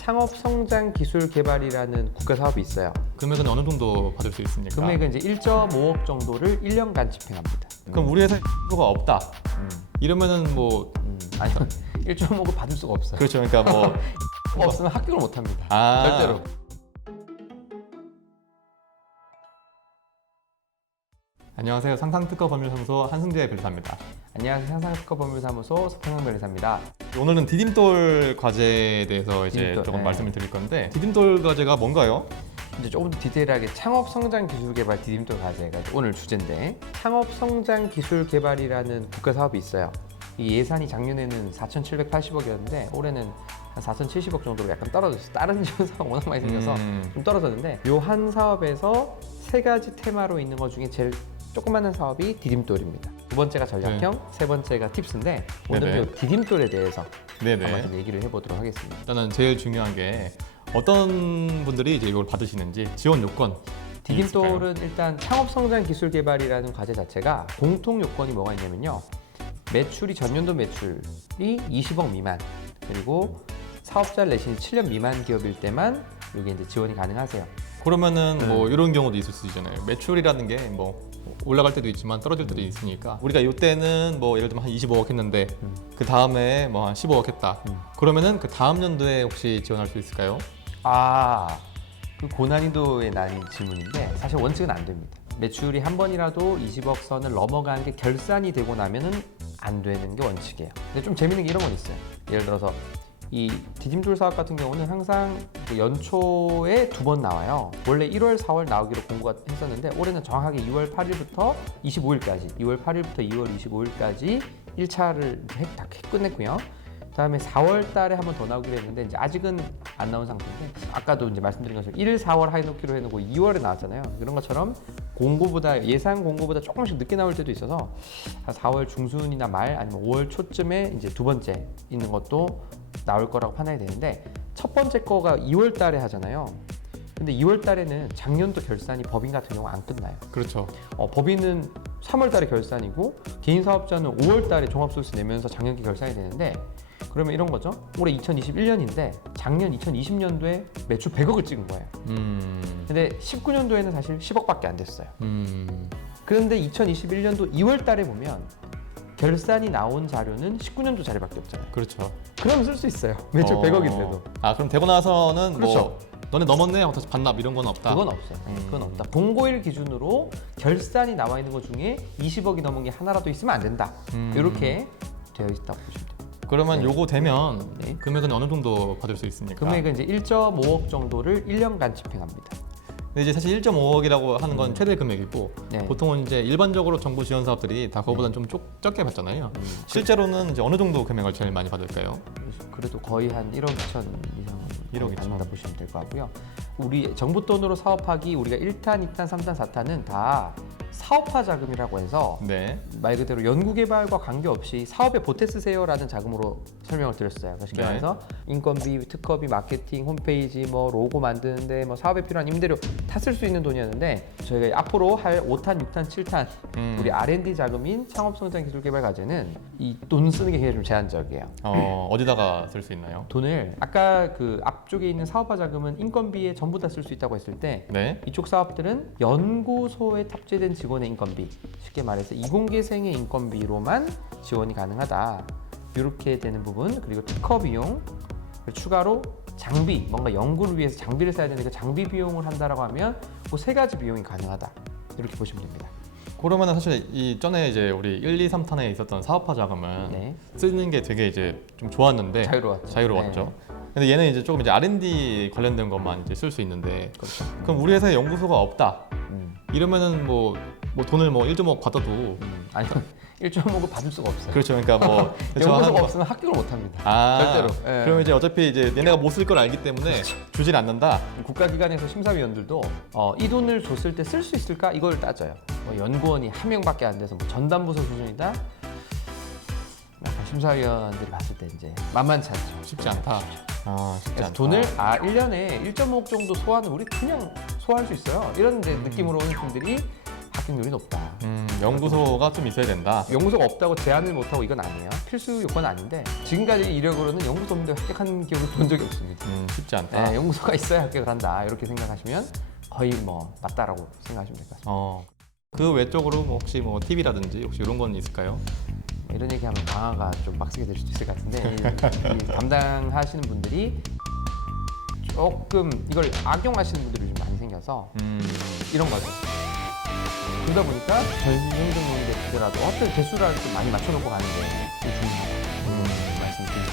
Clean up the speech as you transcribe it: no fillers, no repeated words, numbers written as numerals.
창업성장기술개발이라는 국가사업이 있어요. 금액은 어느 정도 받을 수 있습니까? 금액은 이제 1.5억 정도를 1년간 집행합니다. 그럼 우리 회사에 가 없다. 이러면은 뭐 아니요, 1.5억을 받을 수가 없어요. 그렇죠. 그러니까 뭐 없으면 합격을 못 합니다. 아. 절대로. 안녕하세요. 상상특허법률사무소 한승재 변호사입니다. 안녕하세요, 상상특허법률사무소 서평영 변호사입니다. 오늘은 디딤돌 과제에 대해서 이제 디딤돌, 조금 네. 말씀을 드릴 건데 디딤돌 과제가 뭔가요? 이제 조금 더 디테일하게 창업성장기술개발 디딤돌 과제가 오늘 주제인데, 창업성장기술개발이라는 국가사업이 있어요. 이 예산이 작년에는 4,780억이었는데 올해는 한 4,070억 정도로 약간 떨어졌어요. 다른 지원 사업 워낙 많이 생겨서 좀 떨어졌는데, 요 한 사업에서 세 가지 테마로 있는 것 중에 제일 조그마한 사업이 디딤돌입니다. 두 번째가 전략형, 세 번째가 팁스인데 오늘은 네네. 요 디딤돌에 대해서 한번 네네. 좀 얘기를 해보도록 하겠습니다. 일단은 제일 중요한 게 어떤 분들이 이제 이걸 받으시는지 지원 요건. 디딤돌은 일단 창업성장기술개발이라는 과제 자체가 공통 요건이 뭐가 있냐면요, 매출이 전년도 매출이 20억 미만, 그리고 사업자 내신이 7년 미만 기업일 때만 이게 이제 지원이 가능하세요. 그러면은 뭐 이런 경우도 있을 수 있잖아요. 매출이라는 게 뭐 올라갈 때도 있지만 떨어질 때도 있으니까 우리가 이때는 뭐 예를 들면 한 25억 했는데 그 다음에 뭐 한 15억 했다. 그러면은 그 다음 연도에 혹시 지원할 수 있을까요? 그 고난이도에 난 질문인데 사실 원칙은 안 됩니다. 매출이 한 번이라도 20억 선을 넘어가는 게 결산이 되고 나면은 안 되는 게 원칙이에요. 근데 좀 재밌는 게 이런 건 있어요. 예를 들어서 이 디딤돌 사업 같은 경우는 항상 그 연초에 2번 나와요. 원래 1월, 4월 나오기로 공고가 했었는데 올해는 정확하게 2월 8일부터 25일까지, 2월 8일부터 2월 25일까지 1차를 다 끝냈고요. 그다음에 4월 달에 한 번 더 나오기로 했는데 이제 아직은 안 나온 상태인데, 아까도 이제 말씀드린 것처럼 1, 4월 해놓기로 해놓고 2월에 나왔잖아요. 이런 것처럼 공고보다, 예상 공고보다 조금씩 늦게 나올 때도 있어서 한 4월 중순이나 말 아니면 5월 초쯤에 이제 두 번째 있는 것도 나올 거라고 판단이 되는데, 첫 번째 거가 2월 달에 하잖아요. 근데 2월 달에는 작년도 결산이 법인 같은 경우 안 끝나요. 그렇죠. 법인은 3월 달에 결산이고 개인 사업자는 5월 달에 종합소득세 내면서 작년기 결산이 되는데, 그러면 이런 거죠. 올해 2021년인데 작년 2020년도에 매출 100억을 찍은 거예요. 근데 19년도에는 사실 10억밖에 안 됐어요. 그런데 2021년도 2월 달에 보면 결산이 나온 자료는 19년도 자료밖에 없잖아요. 그렇죠. 그럼 쓸 수 있어요. 매출 100억인데도. 아 그럼 되고 나서는 그렇죠. 뭐 너네 넘었네 하고 다시 반납 이런 건 없다. 그건 없어요. 그건 없다. 공고일 기준으로 결산이 나와 있는 것 중에 20억이 넘은 게 하나라도 있으면 안 된다. 이렇게 되어 있다고 보시면 돼요. 그러면 요거 되면 네. 금액은 어느 정도 받을 수 있습니까? 금액은 이제 1.5억 정도를 1년간 집행합니다. 근데 이제 사실 1.5억이라고 하는 건 최대 금액이고 네. 보통은 이제 일반적으로 정부 지원 사업들이 다 그거보다는 좀 적게 받잖아요. 실제로는 이제 어느 정도 금액을 제일 많이 받을까요? 그래도 거의 한 1억 2천 이상 1억 2천. 받는다 보시면 될 것 같고요. 우리 정부 돈으로 사업하기, 우리가 1탄, 2탄, 3탄, 4탄은 다 사업화 자금이라고 해서 네. 말 그대로 연구개발과 관계없이 사업에 보태 쓰세요라는 자금으로 설명을 드렸어요. 쉽게 네. 말해서 인건비, 특허비, 마케팅, 홈페이지, 뭐 로고 만드는데 뭐 사업에 필요한 임대료 다 쓸 수 있는 돈이었는데, 저희가 앞으로 할 5탄, 6탄, 7탄 우리 R&D 자금인 창업성장기술개발 과제는 이 돈 쓰는 게 굉장히 좀 제한적이에요. 어디다가 쓸 수 있나요? 돈을 아까 그 앞쪽에 있는 사업화 자금은 인건비에 전부 다 쓸 수 있다고 했을 때, 네. 이쪽 사업들은 연구소에 탑재된 직원의 인건비, 쉽게 말해서 이공계생의 인건비로만 지원이 가능하다. 이렇게 되는 부분, 그리고 특허 비용, 추가로 장비, 뭔가 연구를 위해서 장비를 써야 되는데 그 장비 비용을 한다라고 하면 그 세 가지 비용이 가능하다. 이렇게 보시면 됩니다. 그러면은 사실 이 전에 이제 우리 1, 2, 3탄에 있었던 사업화 자금은 네. 쓰는 게 되게 이제 좀 좋았는데 자유로웠죠. 죠 근데 얘는 이제 조금 이제 R&D 관련된 것만 이제 쓸 수 있는데, 그렇죠. 그럼 우리 회사에 연구소가 없다. 이러면은 뭐 돈을 뭐 1.5억 받아도 아니요, 1.5억 받을 수가 없어요. 그렇죠. 그러니까 뭐 연구소가 없으면 합격을 못 합니다. 절대로. 예. 그럼 이제 어차피 이제 얘네가 못 쓸 걸 알기 때문에 주질 않는다. 국가기관에서 심사위원들도 이 돈을 줬을 때 쓸 수 있을까 이걸 따져요. 연구원이 한 명밖에 안 돼서 뭐 전담부서 수준이다. 약간 심사위원들이 봤을 때 이제 만만치 않죠. 쉽지 않다. 쉽지 그래서 않다. 돈을 1년에 1.5억 정도 소화는 우리 그냥 소화할 수 있어요. 이런 이제 느낌으로 오는 팀들이 합격률이 높다. 연구소가 좀 있어야 된다. 연구소가 없다고 제한을 못하고 이건 아니에요. 필수 요건은 아닌데 지금까지 이력으로는 연구소 없는데 합격한 기억을 본 적이 없습니다. 쉽지 않다. 네, 연구소가 있어야 합격을 한다 이렇게 생각하시면 거의 뭐 맞다라고 생각하시면 될 것 같습니다. 그 외적으로 뭐 혹시 뭐 팁이라든지 혹시 이런 건 있을까요? 이런 얘기하면 강화가 좀 빡세게 될 수도 있을 것 같은데 이 담당하시는 분들이 조금 이걸 악용하시는 분들이 좀 많이 생겨서 이런 거죠. 그러다 보니까 전시행정용인데라도 어떤 개수라도 좀 많이 맞춰놓고 가는 게 중요하다. 말씀드리죠.